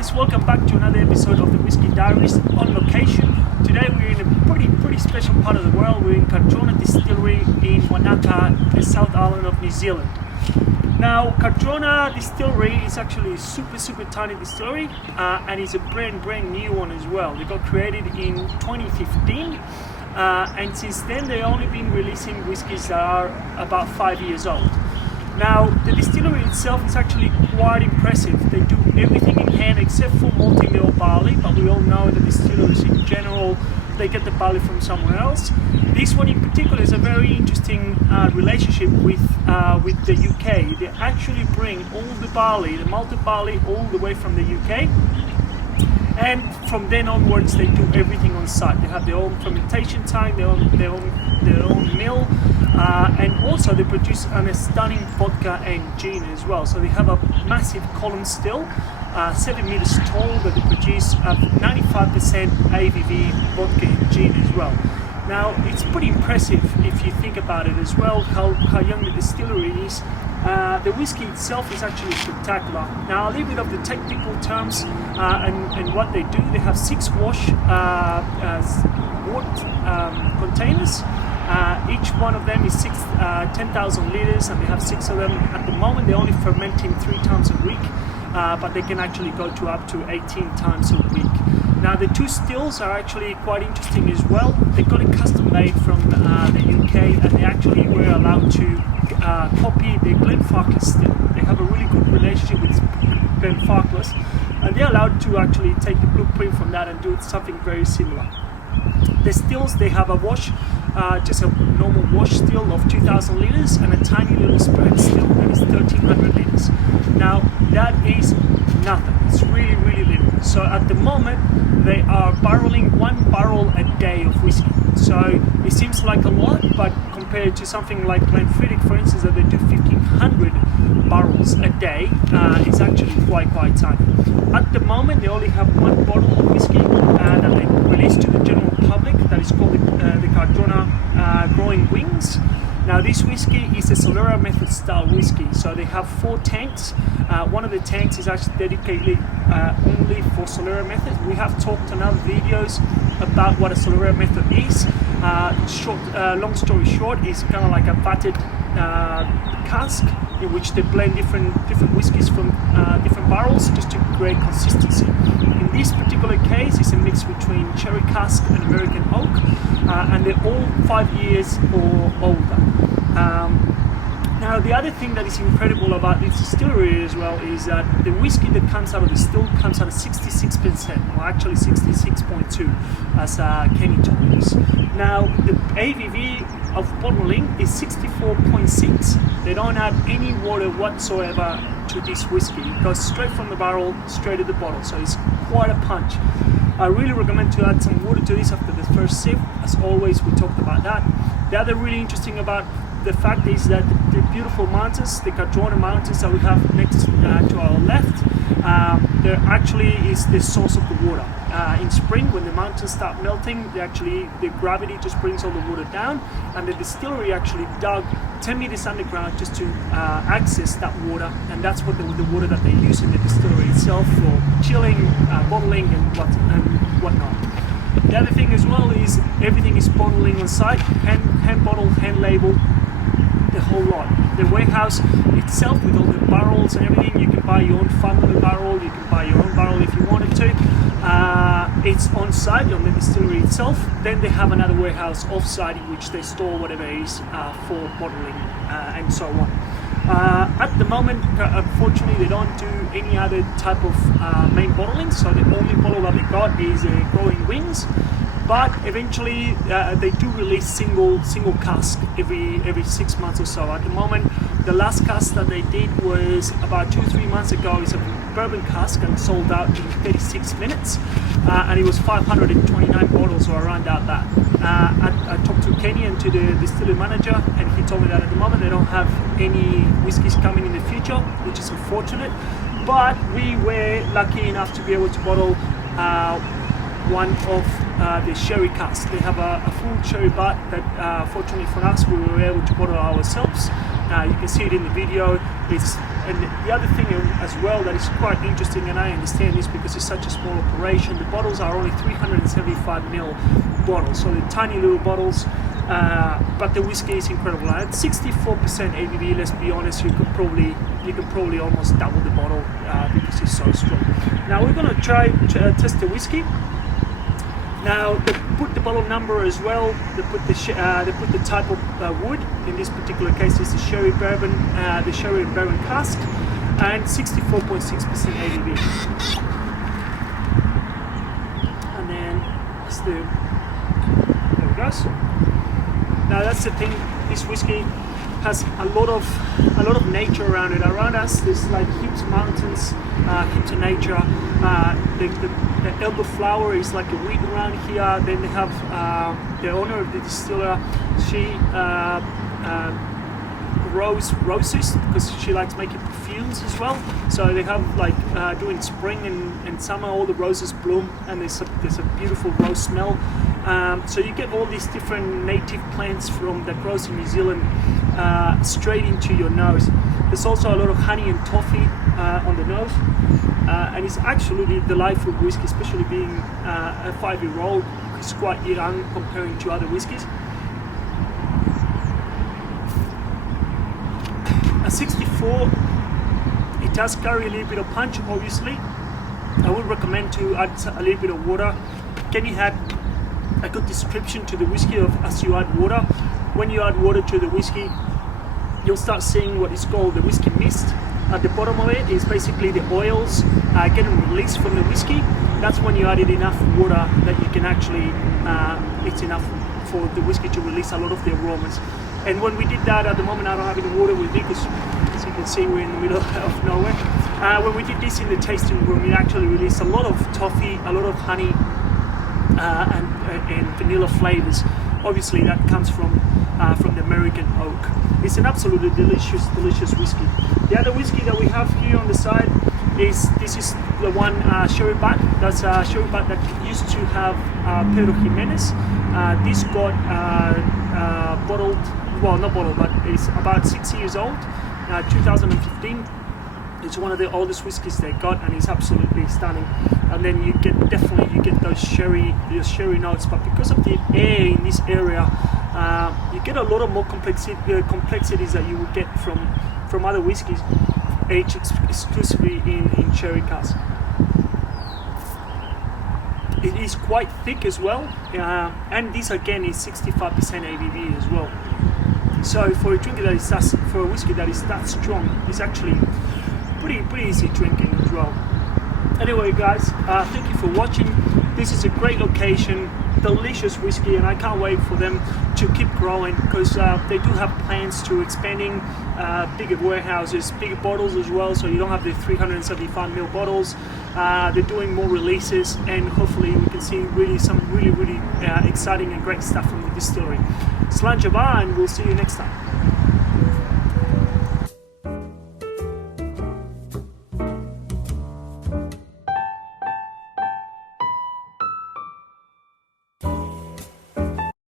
guys, welcome back to another episode of the Whisky Diaries on location. Today we're in a pretty special part of the world. We're in Cardrona Distillery in Wanaka, the South Island of New Zealand. Now, Cardrona Distillery is actually a super tiny distillery and it's a brand new one as well. They got created in 2015 and since then they've only been releasing whiskies that are about 5 years old. Now, the distillery itself is actually quite impressive. They do everything in hand except for malting their own barley, but we all know that distilleries in general, they get the barley from somewhere else. This one in particular is a very interesting relationship with the UK. They actually bring all the barley, the malted barley, all the way from the UK. And from then onwards, they do everything on site. They have their own fermentation tank, their own mill, and also they produce a stunning vodka and gin as well. So they have a massive column still, 7 meters tall, that they produce 95% ABV vodka and gin as well. Now, it's pretty impressive if you think about it as well, how young the distillery is. The whiskey itself is actually spectacular. Now, a little bit of the technical terms and what they do. They have 6 wash wort containers. Each one of them is 10,000 liters, and they have 6 of them. At the moment, they're only fermenting 3 times a week, but they can actually go to up to 18 times a week. Now, the 2 stills are actually quite interesting as well. They got it custom made from the UK, and they actually were allowed to copy the Glenfarclas still. They have a really good relationship with Glenfarclas, and they're allowed to actually take the blueprint from that and do something very similar. The stills, they have a wash, just a normal wash still of 2,000 liters and a tiny little spirit still that is 1,300 liters. Now, that is nothing. It's really little. So at the moment, they are barreling 1 barrel a day of whiskey. So it seems like a lot, but compared to something like Glenfiddich, for instance, that they do 1,500 barrels a day, it's actually quite tiny. At the moment, they only have 1 bottle of whiskey that they release to the general public that is called the Cardrona Growing Wings. Now, this whiskey is a Solera method style whiskey, so they have 4 tanks. One of the tanks is actually dedicated only for Solera method. We have talked in other videos about what a Solera method is. Long story short, is kind of like a vatted cask in which they blend different whiskies from different barrels just to create consistency. In this particular case, it's a mix between cherry cask and American oak, and they're all 5 years or older. Now, the other thing that is incredible about this distillery as well is that the whiskey that comes out of the still comes out of 66%, or actually 66.2, as Kenny told us. Now, the ABV of bottling is 64.6. They don't add any water whatsoever to this whiskey. It goes straight from the barrel, straight to the bottle, so it's quite a punch. I really recommend to add some water to this after the first sip. As always, we talked about that. The other really interesting about the fact is that the beautiful mountains, the Cardrona mountains that we have next to our left, there actually is the source of the water. In spring, when the mountains start melting, the gravity just brings all the water down, and the distillery actually dug 10 meters underground just to access that water, and that's what the water that they use in the distillery itself for chilling, bottling, and whatnot. The other thing as well is everything is bottling on site, hand bottled, hand labeled, the whole lot. The warehouse itself with all the barrels and everything, you can buy your own family barrel, you can buy your own barrel if you wanted to. It's on site on the distillery itself. Then they have another warehouse off site in which they store whatever is for bottling and so on. At the moment, unfortunately, they don't do any other type of main bottling, so the only bottle that they got is Growing Wings. But eventually, they do release single cask every 6 months or so. At the moment, the last cask that they did was about 2-3 months ago. It's a bourbon cask and sold out in 36 minutes, and it was 529 bottles or around that. I talked to Kenny and to the distillery manager, and he told me that at the moment they don't have any whiskies coming in the future, which is unfortunate. But we were lucky enough to be able to bottle one of the sherry cask. They have a full sherry butt that fortunately for us we were able to bottle ourselves. You can see it in the video. It's And the other thing as well that is quite interesting, and I understand this because it's such a small operation, the bottles are only 375ml bottles, so they're tiny little bottles, but the whiskey is incredible. At 64% ABV, let's be honest, you could probably almost double the bottle because it's so strong. Now we're going to try test the whiskey. Now they put the bottle number as well. They put the type of wood. In this particular case, it's the sherry bourbon, the sherry and bourbon cask, and 64.6% ABV. And then there it goes. Now that's the thing. This whiskey has a lot of nature around it. Around us, there's like heaps of mountains, heaps of nature. The elderflower is like a weed around here. Then they have the owner of the distiller. She grows roses because she likes making perfumes as well. So they have like during spring and summer, all the roses bloom, and there's a beautiful rose smell. So you get all these different native plants that grows in New Zealand straight into your nose. There's also a lot of honey and toffee on the nose, and it's absolutely delightful whiskey, especially being a 5-year-old. It's quite young comparing to other whiskies. At 64, it does carry a little bit of punch, obviously. I would recommend to add a little bit of water. Kenny had a good description to the whiskey of as you add water. When you add water to the whiskey, you'll start seeing what is called the whiskey mist. At the bottom of it is basically the oils getting released from the whiskey. That's when you added enough water that you can actually, it's enough for the whiskey to release a lot of the aromas. And when we did that, at the moment I don't have any water with me because, as you can see, we're in the middle of nowhere. When we did this in the tasting room, it actually released a lot of toffee, a lot of honey, and vanilla flavors. Obviously that comes from the American oak. It's an absolutely delicious whiskey. The other whiskey that we have here on the side is the one sherry butt. That's a sherry butt that used to have Pedro Jimenez. This got bottled, well not bottled, but it's about 6 years old, 2015. It's one of the oldest whiskies they got, and it's absolutely stunning. And then you get those sherry notes, but because of the air in this area, you get a lot of more complexities that you would get from other whiskies aged exclusively in sherry cask. It is quite thick as well, and this again is 65% ABV as well. So for a whiskey that is that strong, it's actually pretty easy drinking as well. Anyway guys, thank you for watching. This is a great location, delicious whiskey, and I can't wait for them to keep growing because they do have plans to expanding bigger warehouses, bigger bottles as well, so you don't have the 375ml bottles. They're doing more releases, and hopefully we can see some really exciting and great stuff from the distillery. Slán Jabá, and we'll see you next time.